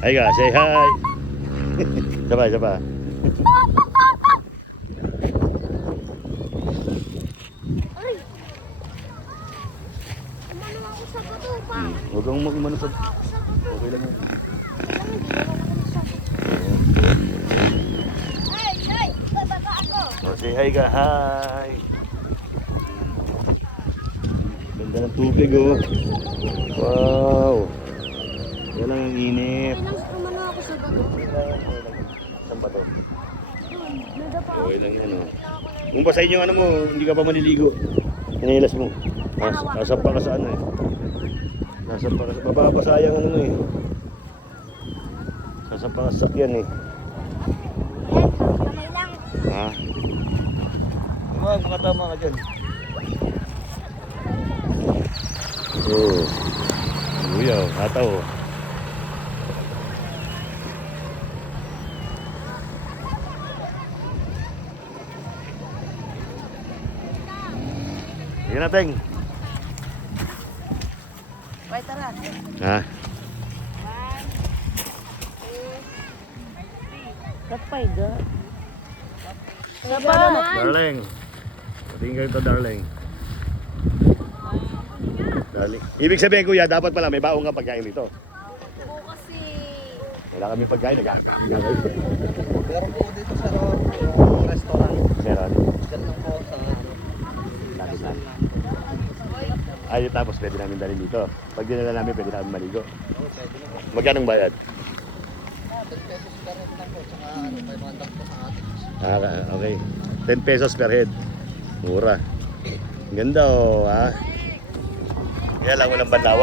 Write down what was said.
Hi ka, say hi. Sabay, sabay. Ay! Umano ako sa bato pa. Huwag kang mag-umano sa... Ako sa bato. Okay lang yun. Hindi naman ako sa bato. Hey! Hey! Bababa ako. Oh, say hi ka, hi. Ganda ng tubig oh. Wow. Yan lang ang init. Ay, lang umano ako sa bato. Saan ba to? Nadapa ako. Okay lang yan oh. Kung pa sa inyo ano mo, hindi ka pa maliligo. Hinilas mo. Sasampa ka sa ano eh. Sasampa ka sa mapapasayang ano mo eh. Sasampa ka sa sakyan eh. Kamay lang. Ha? Mga tama ka dyan. Oo. Kuya, hataw. Sige na, Teng. Wait, tara. Ha? Kapay ga. Darling. Patingin kayo ito, darling. Darling. Ibig sabihin, kuya, dapat pala may baong ka pagkain dito. Oo kasi. Wala kami pagkain, nag-aagabi na kayo. Meron po dito sa yung restaurant. Meron. Diyan lang po sa ano. Lapit lang. Ay, tapos pwede namin dalhin dito. Pag dinala namin, pwede namin maligo. Oo, pwede na. Magkano bayad? 10 pesos per head lang po. Tsaka ano, 500 po sa atin. Ah, okay. 10 pesos per head. Mura. Ganda oh, ha? Kaya lang walang banlawan.